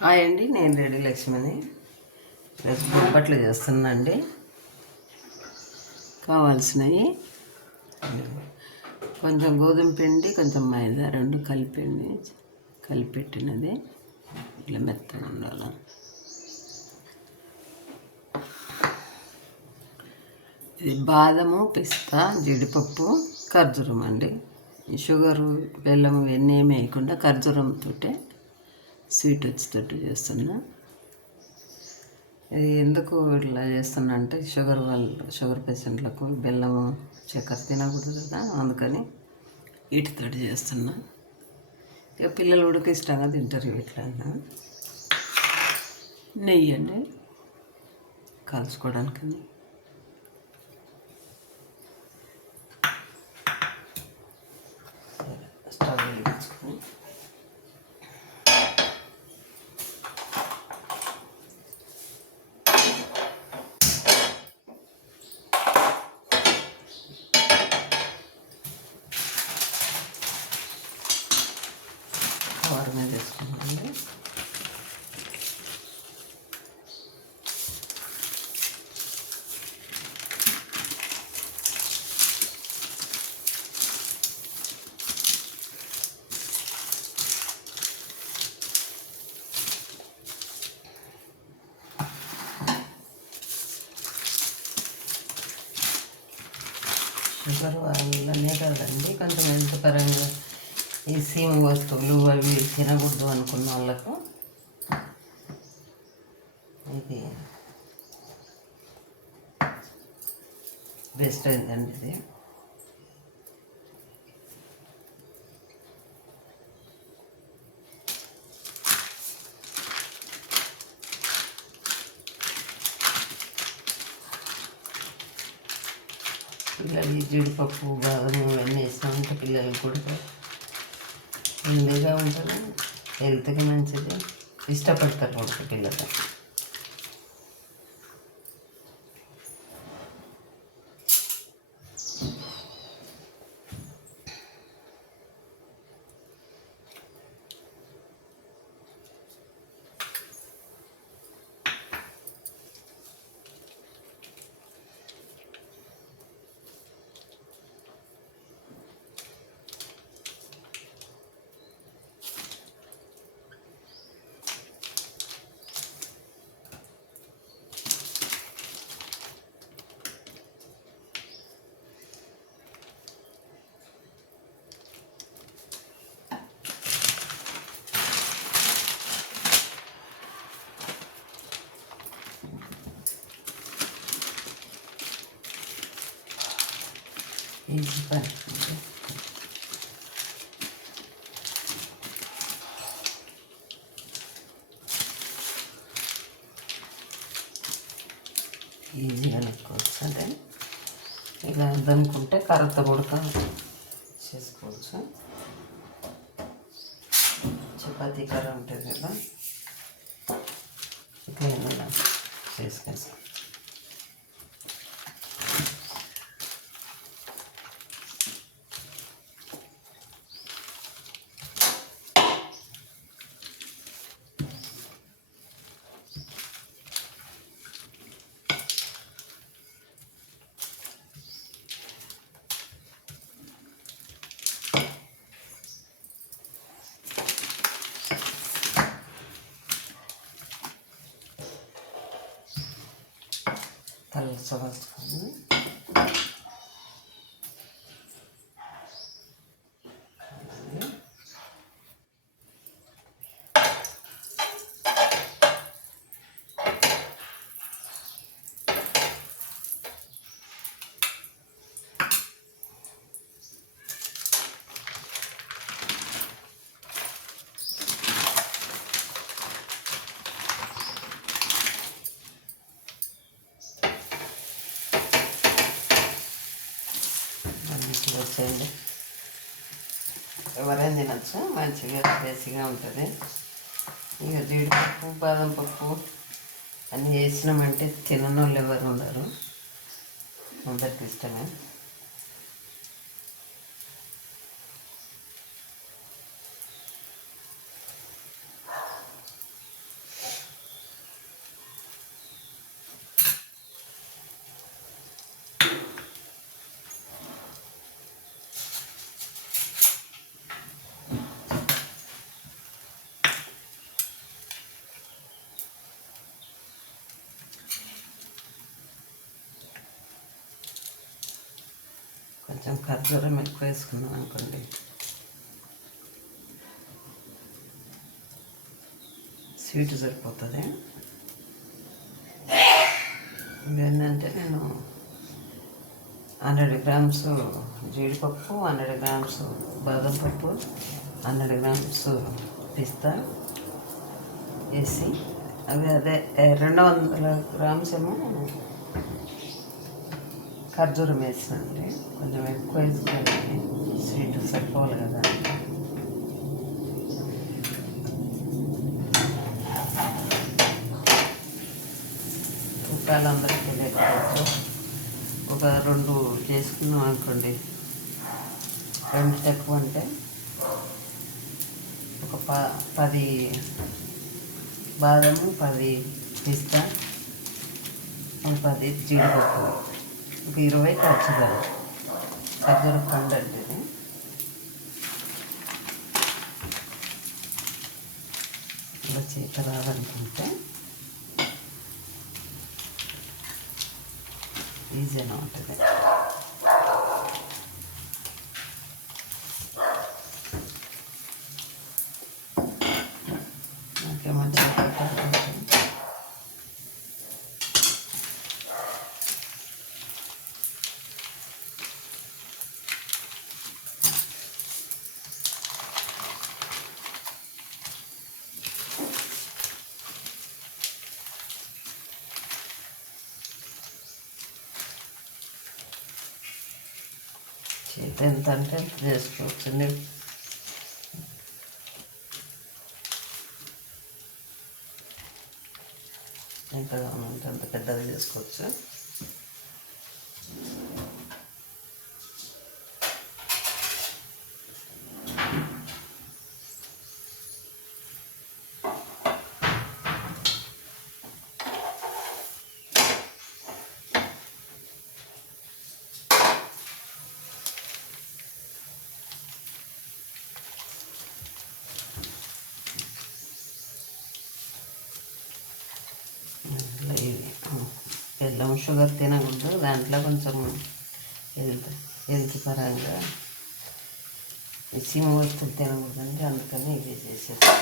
Hi అండి, నేను రెడ్డి లక్ష్మిని. ఈరోజు బొబ్బట్లు చేస్తున్నా అండి. కావాల్సినవి కొంచెం గోధుమ పిండి, కొంచెం మైదా, రెండు కలిపెట్టినది ఇలా మెత్తగా ఉండాలి. ఇది బాదము, పిస్తా, జీడిపప్పు, ఖర్జూరం అండి. ఈ షుగరు, బెల్లం ఇవన్నీ ఏమి వేయకుండా ఖర్జూరంతో స్వీట్ వచ్చేటట్టు చేస్తున్నా. ఇది ఎందుకు ఇట్లా చేస్తున్నా అంటే షుగర్ పేషెంట్లకు బెల్లము, చక్కెర తినకూడదు కదా, అందుకని వీటితో చేస్తున్నా. ఇక పిల్లలు కూడా ఇష్టంగా తింటారు ఇట్లా. నెయ్యి అండి కాల్చుకోవడానికని. స్టవ్ వెలిగించుకొని కవర్ మీద వేసుకున్నామండి. షుగర్ వల్లనే కదండి కొంచెం హెల్త్ పరంగా ఈ సీమ వస్తువులు అవి తినకూడదు అనుకున్న వాళ్ళకు ఇది బెస్ట్ అయిందండి. ఇది పిల్లలు ఈ జీడిపప్పు, బాదము ఇవన్నీ వేసినామంటే పిల్లలకు కూడా హెల్తీగా ఉంటుంది, హెల్త్కి మంచిది, ఇష్టపడతారు కూడా పిల్లలు. ఈజీ పని ఈజీగా నొక్కోవచ్చు. అంటే ఇలా దనుకుంటే కర్రతో కూడా చేసుకోవచ్చు. చపాతీ కర్ర ఉంటుంది కదా, ఇట్లా చేసుకోవచ్చు. తలసవచ్చుకొని వచ్చేయండి. ఎవరైనా తినచ్చు, మంచిగా టేస్టీగా ఉంటుంది. ఇక జీడిపప్పు, బాదం పప్పు అన్నీ వేసినామంటే తినని వాళ్ళు ఎవరు ఉండరు, అందరికి ఇష్టమే. కొంచెం ఖర్జూరం ఎక్కువ వేసుకున్నాం అనుకోండి, స్వీట్ సరిపోతుంది. ఏంటంటే నేను 100 గ్రామ్స్ జీడిపప్పు, 100 గ్రామ్స్ బాదం పప్పు, 100 గ్రామ్స్ పిస్తా వేసి అదే 200 గ్రామ్స్ ఏమో ఖర్జూరం వేసానండి. కొంచెం ఎక్కువ వేసుకోండి, స్వీట్ సరిపోవాలి కదా. ఉప్పాలు అందరికీ లేకపోవచ్చు, ఒక 2 చేసుకున్నాం అనుకోండి. 2 తక్కువ అంటే ఒక 10 బాదము, 10 పిస్తా, 10 జీడిపప్పు, ఒక 20 ఖర్జూర పండు అంటే ఇలా చేత రాదనుకుంటే ఈజీగా ఉంటుంది. నాకే మంచిగా పెట్టాలి. చేతి ఎంత అంటే ఎంత చేసుకోవచ్చండి. ఎంత కావాలంటే అంత పెద్దగా చేసుకోవచ్చు. బెల్లం షుగర్ తినకూడదు, దాంట్లో కొంచెం హెల్త్ పరంగా సీమ వస్తువులు తినకూడదండి, అందుకని ఇవి చేసేస్తాను.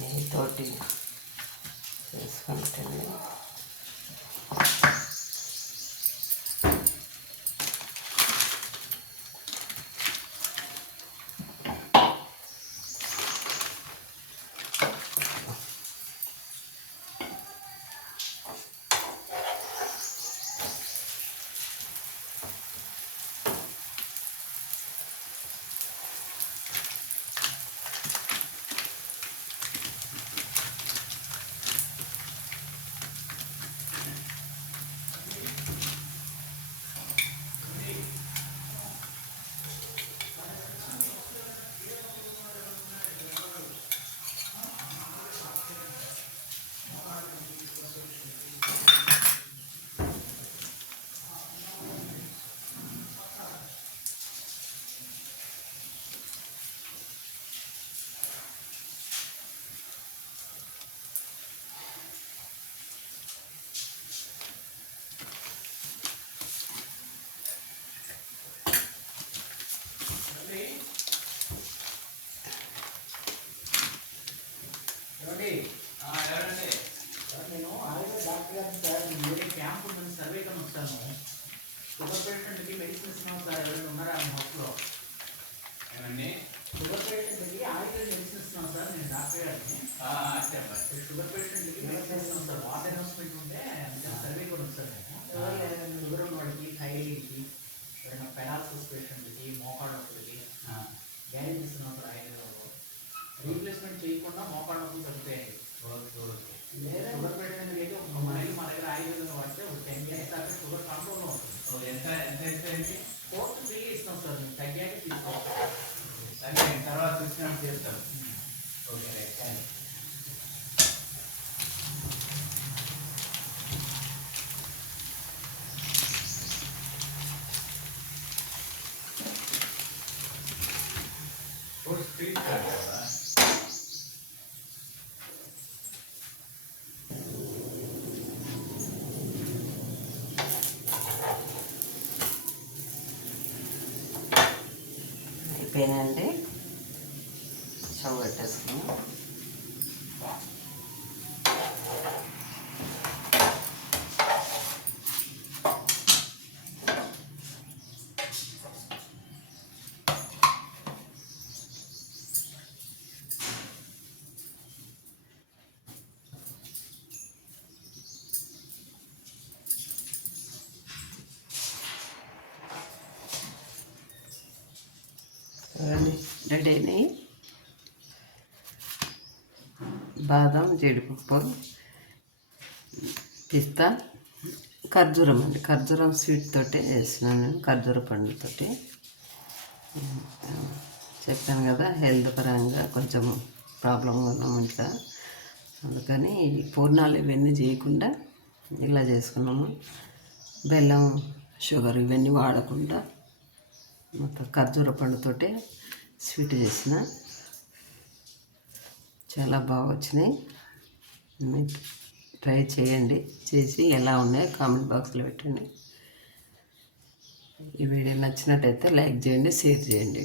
నెయ్యితోటి చేసుకుంటే నేను ఆయుర్వేద డాక్టర్ గారిని సార్, వేరే క్యాంప్ ఉందని సర్వే కని వచ్చాను. షుగర్ పేషెంట్కి మెడిసిన్ ఇస్తున్నాం సార్, ఎవరైనా ఉన్నారా మీ హౌస్లో? ఏమండి, షుగర్ పేషెంట్కి ఆయుర్వేద మెడిసిన్ ఇస్తున్నాం సార్, నేను డాక్టర్ గారిని. షుగర్ పేషెంట్కి మెడిసిన్ ఇస్తున్నాం సార్, వాటర్ ఇన్వెస్ట్మెంట్ ఉంటే సర్వే కూడా వచ్చాను నేను. షుగర్ ఉన్న వాడికి, థైరాయిడ్కి, ఎవరైనా పెరాలసిస్ పేషెంట్కి, మోకాళ్ళ నొప్పులకి, డయాలిసిస్ ఉన్నప్పుడు ఆయుర్వేదంలో రీప్లేస్మెంట్ చేయకుండా మోకాళ్ళ నొప్పులు తగ్గుతాయి. షుగర్ పేషెంట్ అయితే ఒక 3 నెలలు మా దగ్గర ఆయుర్వేదం వాడితే ఒక 10 ఇయర్స్ దాకా షుగర్ కంట్రోల్లో ఉంటుంది. ఎంత కోర్టు ఫ్రీ ఇస్తాం సార్, మీకు తగ్గాక తీసుకోవాలి. తర్వాత వచ్చినప్పుడు చేస్తాం. Okay right, thank you. అయిపోయినండి, స్టవ్ పెట్టేసుకున్నాం. రెడీ అయినాయి. బాదం, జీడిపప్పు, పిస్తా, ఖర్జూరం అండి. ఖర్జూరం స్వీట్ తోటే వేసినాను నేను, ఖర్జూర పండుతోటి. చెప్పాను కదా, హెల్త్ పరంగా కొంచెం ప్రాబ్లంగా ఉన్నాం ఇంట్లో, అందుకని పూర్ణాలు ఇవన్నీ చేయకుండా ఇలా చేసుకున్నాము. బెల్లం, షుగర్ ఇవన్నీ వాడకుండా మొత్తం ఖర్జూర పండుతోటే స్వీట్ చేసిన. చాలా బాగా వచ్చినాయి. మీరు ట్రై చేయండి, చేసి ఎలా ఉన్నాయో కామెంట్ బాక్స్లో పెట్టండి. ఈ వీడియో నచ్చినట్టయితే లైక్ చేయండి, షేర్ చేయండి.